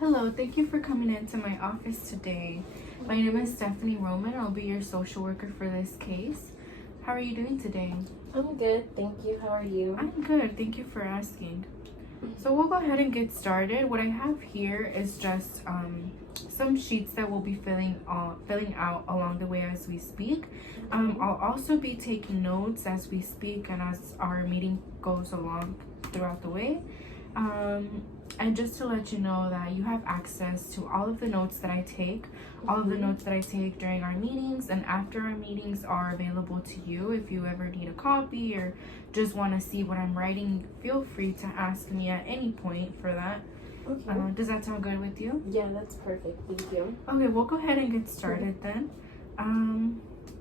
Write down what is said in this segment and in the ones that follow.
Hello, thank you for coming into my office today. My name is Stephanie Roman. I'll be your social worker for this case. How are you doing today? I'm good, thank you. How are you? I'm good, thank you for asking. So we'll go ahead and get started. What I have here is just some sheets that we'll be filling out along the way as we speak. I'll also be taking notes as we speak and as our meeting goes along throughout the way. And just to let you know that you have access to all of the notes that I take. All of the notes that I take during our meetings and after our meetings are available to you. If you ever need a copy or just want to see what I'm writing, feel free to ask me at any point for that. Okay. Does that sound good with you? Yeah, that's perfect. Thank you. Okay, we'll go ahead and get started then.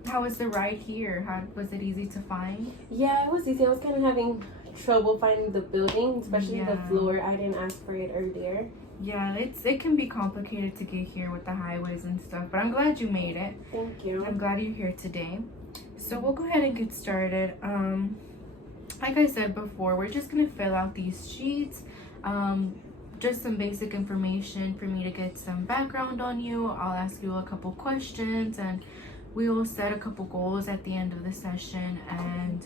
How was the ride here? Was it easy to find? Yeah, it was easy. I was kind of having trouble finding the building, especially the Yeah. floor. I didn't ask for it earlier. Yeah, it can be complicated to get here with the highways and stuff, but I'm glad you made it. Thank you. I'm glad you're here today. So we'll go ahead and get started. Like I said before, we're just gonna fill out these sheets. Just some basic information for me to get some background on you. I'll ask you a couple questions and we will set a couple goals at the end of the session, and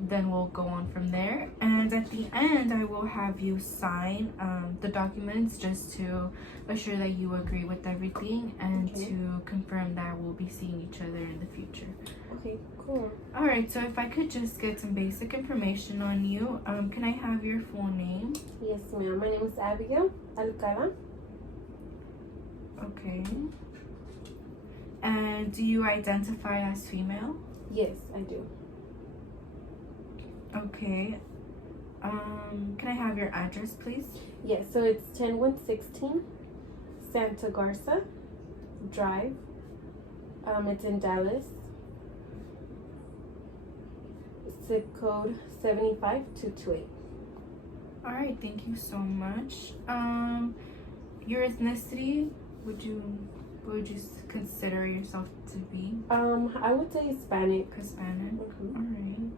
then we'll go on from there. And at the end, I will have you sign the documents just to assure that you agree with everything and Okay. to confirm that we'll be seeing each other in the future. Okay, cool. All right, so if I could just get some basic information on you, can I have your full name? Yes, ma'am. My name is Abigail Alcala. Okay. And do you identify as female? Yes, I do. Okay. Can I have your address, please? Yes, so it's 10116 Santa Garza Drive. It's in Dallas. Zip code 75228. All right, thank you so much. Your ethnicity, what would you consider yourself to be? I would say Hispanic. Hispanic. Mhm. All right.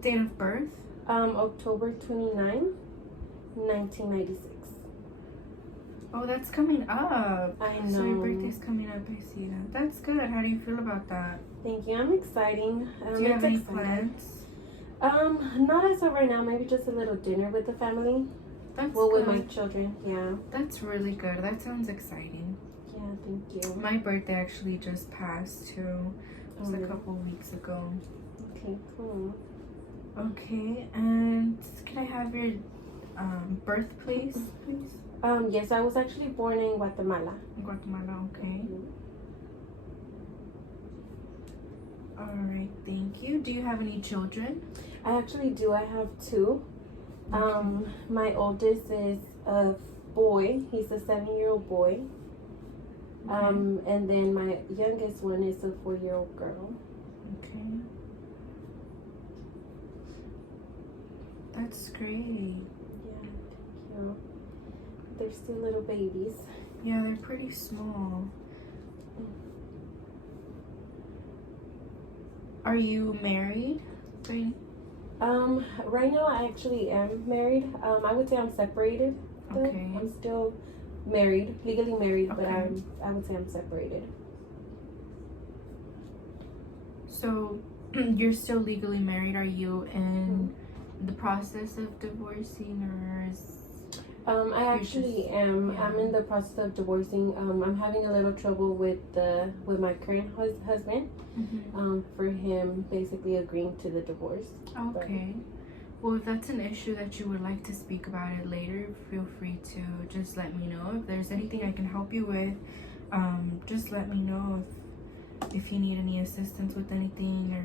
Date of birth? October 29, 1996. Oh, that's coming up. I So your know. birthday's coming up. I see that. That's good. How do you feel about that? Thank you. I'm exciting. Do you have any exciting. plans? Not as of right now. Maybe just a little dinner with the family. That's Well, good. with my children. Yeah. That's really good. That sounds exciting. Yeah. Thank you. My birthday actually just passed too. It was Oh, a really? couple weeks ago. Okay. Cool. Okay, and can I have your birthplace, please? Yes, I was actually born in Guatemala. Guatemala. Okay. All right. Thank you. Do you have any children? I actually do. I have two. My oldest is a boy. He's a 7-year-old boy. And then my youngest one is a 4-year-old girl. Okay. That's great. Yeah, thank you. They're still little babies. Yeah, they're pretty small. Are you married? Right. Right now I actually am married. I would say I'm separated. Though. Okay. I'm still married, legally married, but Okay. I would say I'm separated. So you're still legally married. Are you in the process of divorcing, or is I actually am. yeah. I'm in the process of divorcing. I'm having a little trouble with my current husband. For him basically agreeing to the divorce. Okay. Well, if that's an issue that you would like to speak about it later, feel free to just let me know. If there's anything I can help you with, just let me know if you need any assistance with anything, or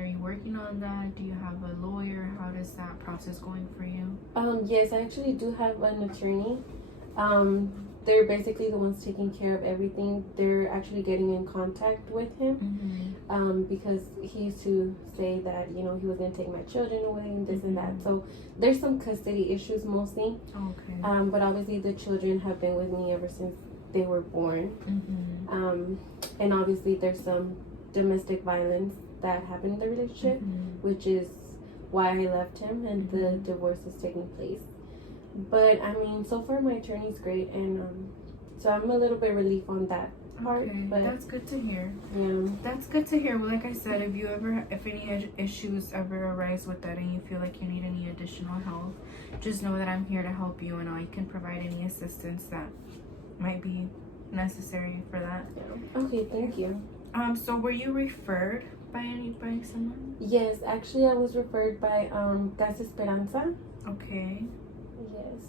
are you working on that? Do you have a lawyer? How does that process going for you? Yes, I actually do have an attorney. they're basically the ones taking care of everything. They're actually getting in contact with him, because he used to say that, you know, he was going to take my children away and this and that. So there's some custody issues mostly. Okay. But obviously the children have been with me ever since they were born. And obviously there's some domestic violence that happened in the relationship, which is why I left him and the divorce is taking place. But I mean, so far my attorney's great, and so I'm a little bit relief on that part. Okay, but that's good to hear. Yeah, That's good to hear. Well, like I said, if any issues ever arise with that and you feel like you need any additional help, just know that I'm here to help you and I can provide any assistance that might be necessary for that. yeah. Okay, thank you. So were you referred by someone? Yes, actually I was referred by Casa Esperanza. Okay. Yes.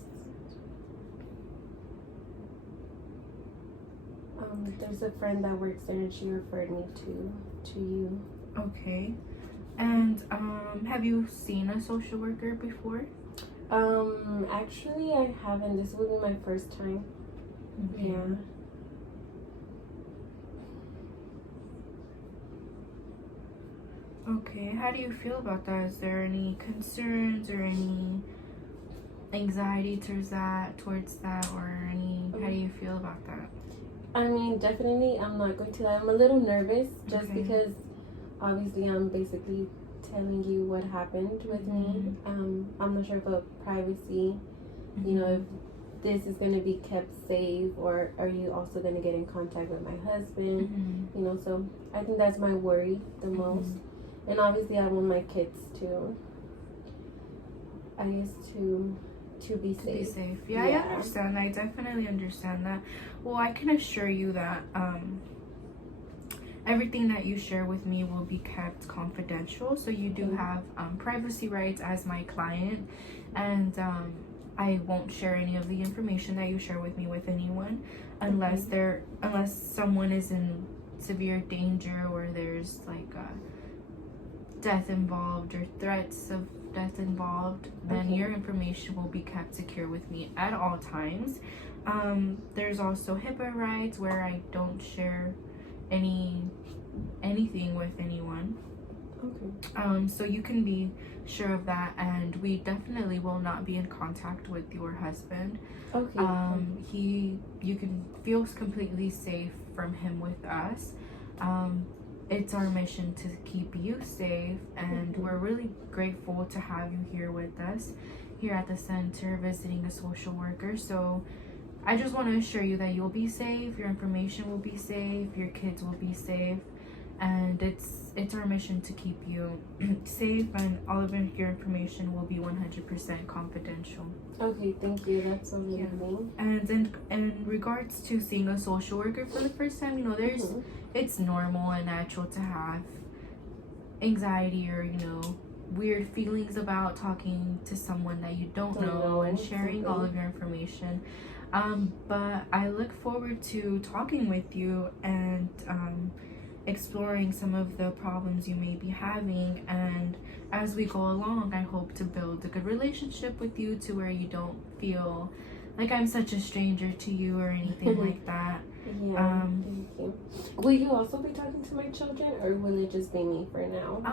There's a friend that works there and she referred me to you. Okay. And have you seen a social worker before? Actually I haven't. This will be my first time. Okay. Yeah. Okay, how do you feel about that? Is there any concerns or any anxiety towards that, or any? How do you feel about that? I mean, definitely, I'm not going to lie. I'm a little nervous just Okay. because obviously I'm basically telling you what happened with me. I'm not sure about privacy, you know, if this is going to be kept safe, or are you also going to get in contact with my husband, you know, so I think that's my worry the most. And obviously I want my kids to, I guess, to be safe. To be safe. Yeah, I understand that. I definitely understand that. Well, I can assure you that everything that you share with me will be kept confidential. So you do have privacy rights as my client, and I won't share any of the information that you share with me with anyone unless someone is in severe danger or there's like death involved or threats of death involved. Then your information will be kept secure with me at all times. There's also HIPAA rights where I don't share anything with anyone. Okay. So you can be sure of that, and we definitely will not be in contact with your husband. Okay. You can feel completely safe from him with us. It's our mission to keep you safe, and we're really grateful to have you here with us here at the center visiting a social worker. So I just want to assure you that you'll be safe, your information will be safe, your kids will be safe, and it's our mission to keep you safe, and all of your information will be 100% confidential. Okay, thank you. That's amazing. And in regards to seeing a social worker for the first time, you know, it's normal and natural to have anxiety or, you know, weird feelings about talking to someone that you don't know and sharing all of your information. But I look forward to talking with you and exploring some of the problems you may be having, and as we go along I hope to build a good relationship with you to where you don't feel like I'm such a stranger to you or anything like that. Yeah, thank you. Will you also be talking to my children, or will it just be me for now?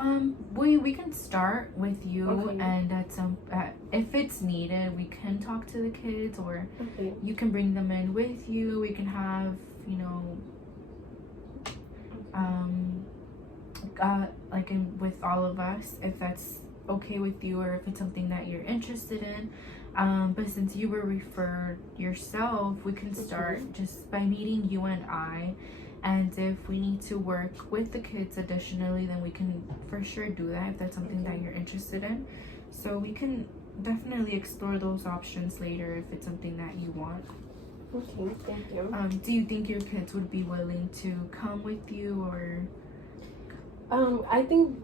We can start with you, Okay. and if it's needed we can talk to the kids, or Okay. you can bring them in with you. We can have, you know, like with all of us, if that's okay with you, or if it's something that you're interested in. But since you were referred yourself, we can start just by meeting you and I, and if we need to work with the kids additionally, then we can for sure do that if that's something that you're interested in. So we can definitely explore those options later if it's something that you want. Okay, thank you. Do you think your kids would be willing to come with you, or? I think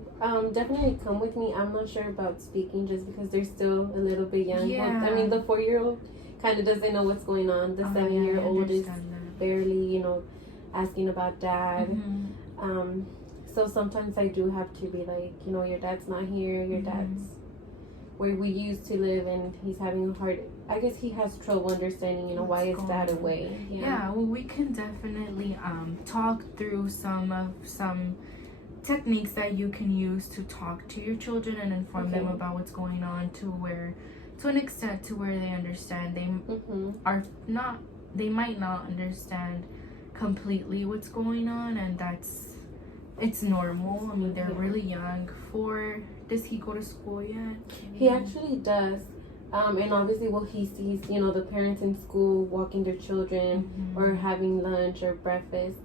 definitely come with me. I'm not sure about speaking just because they're still a little bit young. Yeah. I mean, the 4-year-old kind of doesn't know what's going on. The 7-year-old is barely, you know, asking about dad. So sometimes I do have to be like, you know, your dad's not here. Your dad's where we used to live, and he's having a hard. I guess he has trouble understanding, you know, why is dad away. Yeah, well, we can definitely talk through some techniques that you can use to talk to your children and inform them about what's going on, to an extent to where they understand. They are not, they might not understand completely what's going on, and it's normal. I mean, they're really young. Does he go to school yet? He actually does. And obviously, well, he sees, you know, the parents in school walking their children or having lunch or breakfast,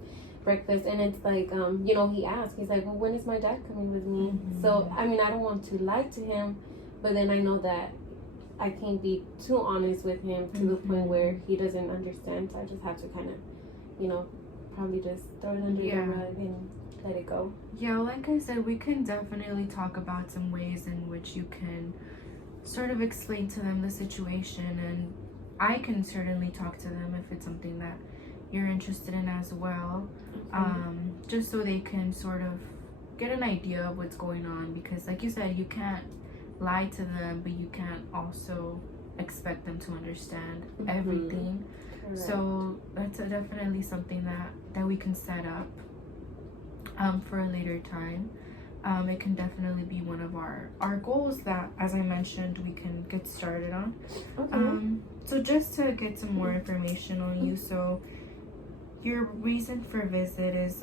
and it's like, you know, he asks, he's like, well, when is my dad coming with me? So, I mean, I don't want to lie to him, but then I know that I can't be too honest with him to the point where he doesn't understand. So I just have to kind of, you know, probably just throw it under the rug and let it go. Yeah, like I said, we can definitely talk about some ways in which you can sort of explain to them the situation, and I can certainly talk to them if it's something that you're interested in as well, just so they can sort of get an idea of what's going on, because like you said, you can't lie to them, but you can't also expect them to understand everything. Correct. So that's definitely something that we can set up for a later time. It can definitely be one of our goals that, as I mentioned, we can get started on. So just to get some more information on you, so your reason for visit is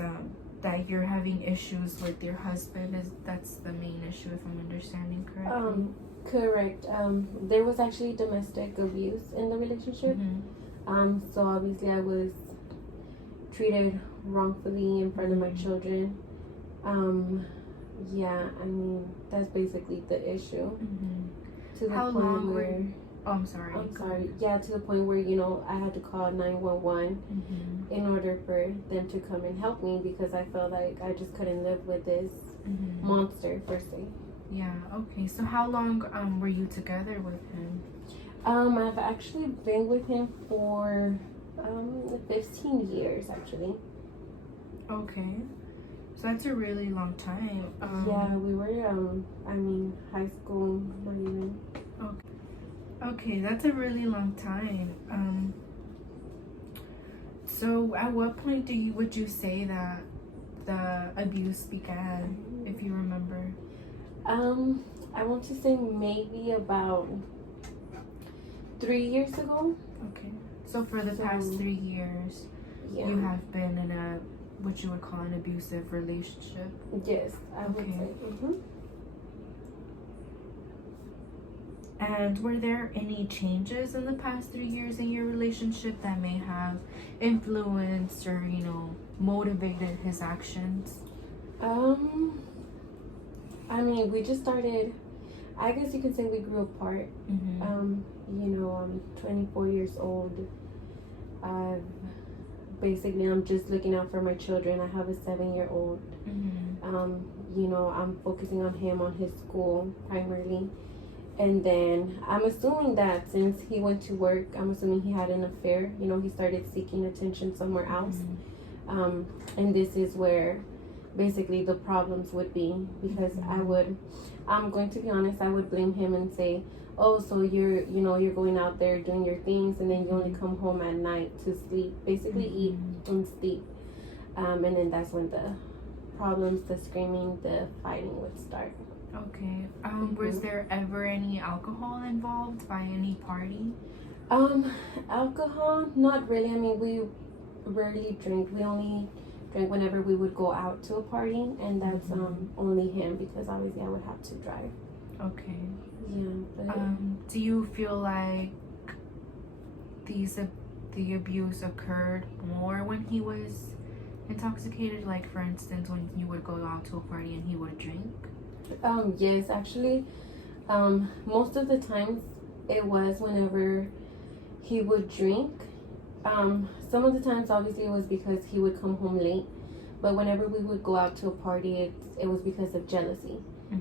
that you're having issues with your husband. That's the main issue, if I'm understanding correctly? Correct. There was actually domestic abuse in the relationship. So obviously I was treated wrongfully in front of my children. Yeah, I mean, that's basically the issue. To the How point long where... Oh, I'm sorry. Yeah, to the point where, you know, I had to call 911 in order for them to come and help me, because I felt like I just couldn't live with this monster, per se. Yeah, okay. So how long were you together with him? I've actually been with him for 15 years, actually. Okay. So that's a really long time. Yeah, we were, high school, not even. Okay, that's a really long time. So at what point would you say that the abuse began, if you remember? I want to say maybe about 3 years ago. Okay. So for the past 3 years, you have been in what you would call an abusive relationship? Yes, I would say. And were there any changes in the past 3 years in your relationship that may have influenced or, you know, motivated his actions? I mean, we just started, I guess you could say we grew apart. You know, I'm 24 years old. Basically, I'm just looking out for my children. I have a 7-year-old. You know, I'm focusing on him, on his school primarily. And then I'm assuming that since he went to work, I'm assuming he had an affair. You know, he started seeking attention somewhere else. And this is where basically the problems would be, because I'm going to be honest, I would blame him and say, oh, so you're going out there doing your things, and then you only come home at night to sleep, basically eat and sleep. And then that's when the problems, the screaming, the fighting would start. Okay. Was there ever any alcohol involved by any party? Alcohol, not really. I mean, we rarely drink. We only drink whenever we would go out to a party, and that's only him, because obviously I would have to drive. Okay. Yeah. But, do you feel like the abuse occurred more when he was intoxicated? Like, for instance, when you would go out to a party and he would drink? Yes, actually, most of the times it was whenever he would drink. Some of the times, obviously, it was because he would come home late. But whenever we would go out to a party, it was because of jealousy.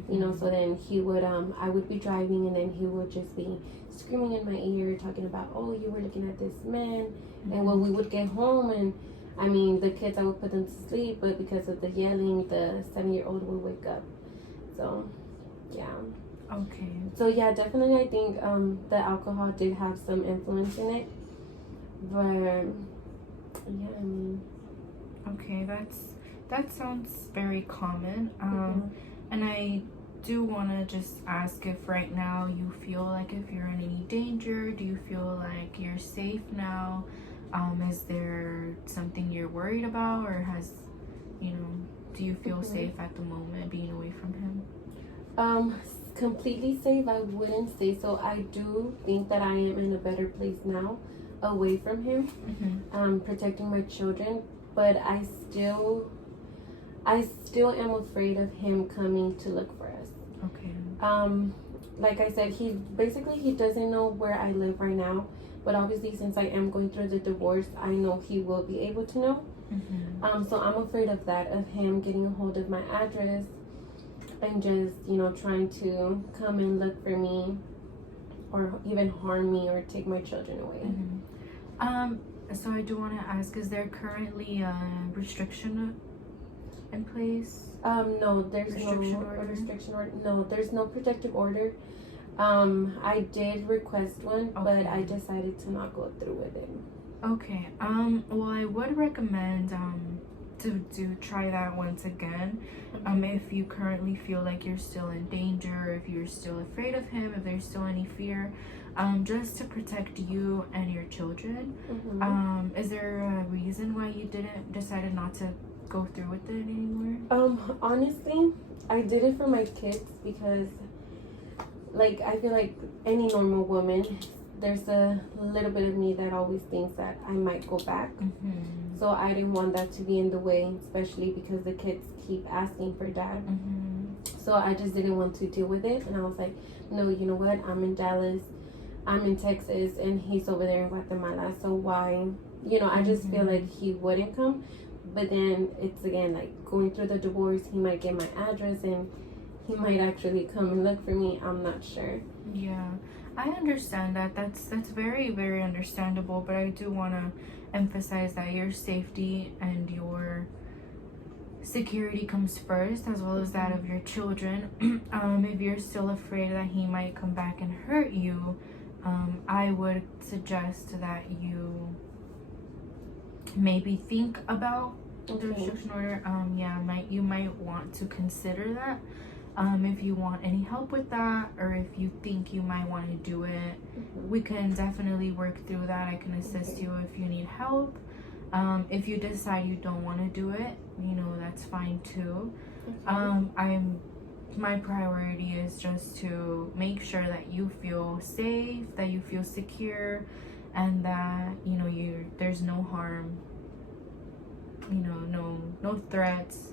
You know, so then he would, I would be driving, and then he would just be screaming in my ear, talking about, oh, you were looking at this man. And when we would get home, and I mean, the kids, I would put them to sleep, but because of the yelling, the 7-year-old would wake up. So, yeah. Okay. So yeah, definitely I think the alcohol did have some influence in it. But yeah, I mean, Okay, that sounds very common. mhm. And I do want to just ask if right now you feel like if you're in any danger. Do you feel like you're safe now? Is there something you're worried about, or do you feel Mhm. safe at the moment being away from him? Um, completely safe, I wouldn't say so. I do think that I am in a better place now, away from him, Mm-hmm. protecting my children. But I still am afraid of him coming to look for us. Okay. Um, like I said, he doesn't know where I live right now. But obviously, since I am going through the divorce, I know he will be able to know. Mm-hmm. So I'm afraid of that, of him getting a hold of my address and just, trying to come and look for me or even harm me or take my children away. Mm-hmm. So I do want to ask, is there currently a restriction in place? No, there's Restriction no order? restriction order. No, there's no protective order. I did request one, but Okay. I decided to not go through with it. Okay. Well, I would recommend to try that once again. If you currently feel like you're still in danger, if you're still afraid of him, if there's still any fear, just to protect you and your children. Is there a reason why you decided not to go through with it anymore? Honestly, I did it for my kids because, like, I feel like any normal woman, there's a little bit of me that always thinks that I might go back. Mm-hmm. So I didn't want that to be in the way, especially because the kids keep asking for dad. Mm-hmm. So I just didn't want to deal with it. And I was like, no, you know what? I'm in Dallas, I'm in Texas, and he's over there in Guatemala. So why? I just feel like he wouldn't come. But then it's again like going through the divorce, he might get my address and he might actually come and look for me. I'm not sure. Yeah, I understand that. That's very, very understandable. But I do want to emphasize that your safety and your security comes first, as well as that of your children. If you're still afraid that he might come back and hurt you, I would suggest that you maybe think about the restriction order. You might want to consider that. If you want any help with that, or if you think you might want to do it, we can definitely work through that. I can assist you if you need help. If you decide you don't want to do it, that's fine too. My priority is just to make sure that you feel safe, that you feel secure, and that there's no harm, no threats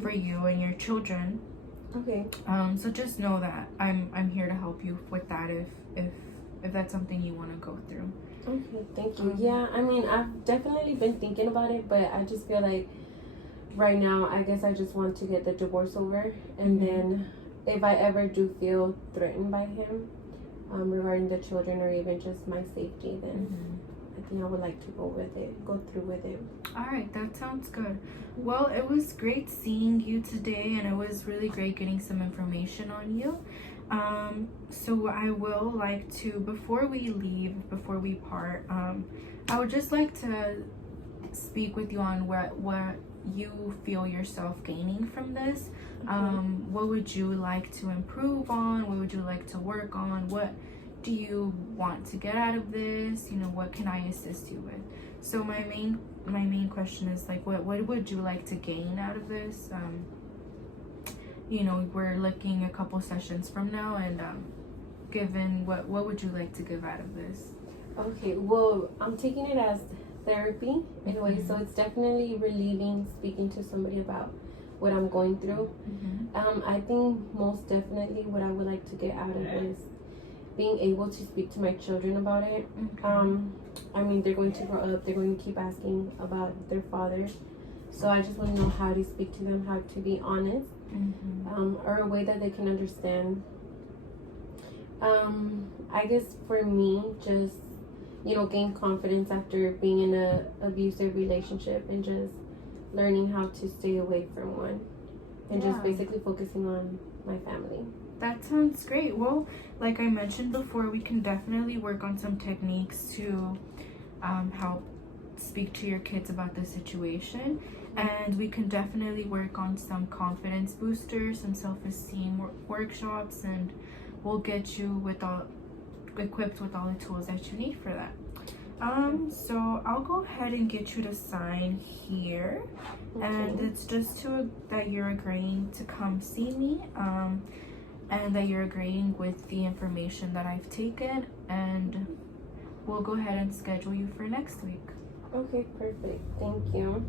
for you and your children. Okay. So just know that I'm here to help you with that if that's something you want to go through. Okay, thank you. Yeah, I mean, I've definitely been thinking about it, but I just feel like right now, I guess I just want to get the divorce over, and then if I ever do feel threatened by him, regarding the children or even just my safety, then I think I would like to go through with it. All right, that sounds good. Well, it was great seeing you today, and it was really great getting some information on you. So I will like to, before we part, I would just like to speak with you on what you feel yourself gaining from this. What would you like to improve on? What would you like to work on? What do you want to get out of this? What can I assist you with? So my main question is like, what would you like to gain out of this? We're looking a couple sessions from now, and given what would you like to give out of this? Okay, well, I'm taking it as therapy in a way, so it's definitely relieving speaking to somebody about what I'm going through. I think most definitely what I would like to get out of it is being able to speak to my children about it. I mean, they're going to grow up, they're going to keep asking about their father, so I just want to know how to speak to them, how to be honest, or a way that they can understand. I guess for me, just gain confidence after being in a abusive relationship, and just learning how to stay away from one, and just basically focusing on my family. That sounds great. Well, like I mentioned before, we can definitely work on some techniques to help speak to your kids about the situation. And we can definitely work on some confidence boosters, some self-esteem workshops, and we'll get you equipped with all the tools that you need for that. So I'll go ahead and get you to sign here, and it's just that you're agreeing to come see me, and that you're agreeing with the information that I've taken, and we'll go ahead and schedule you for next week. Okay, perfect. Thank you.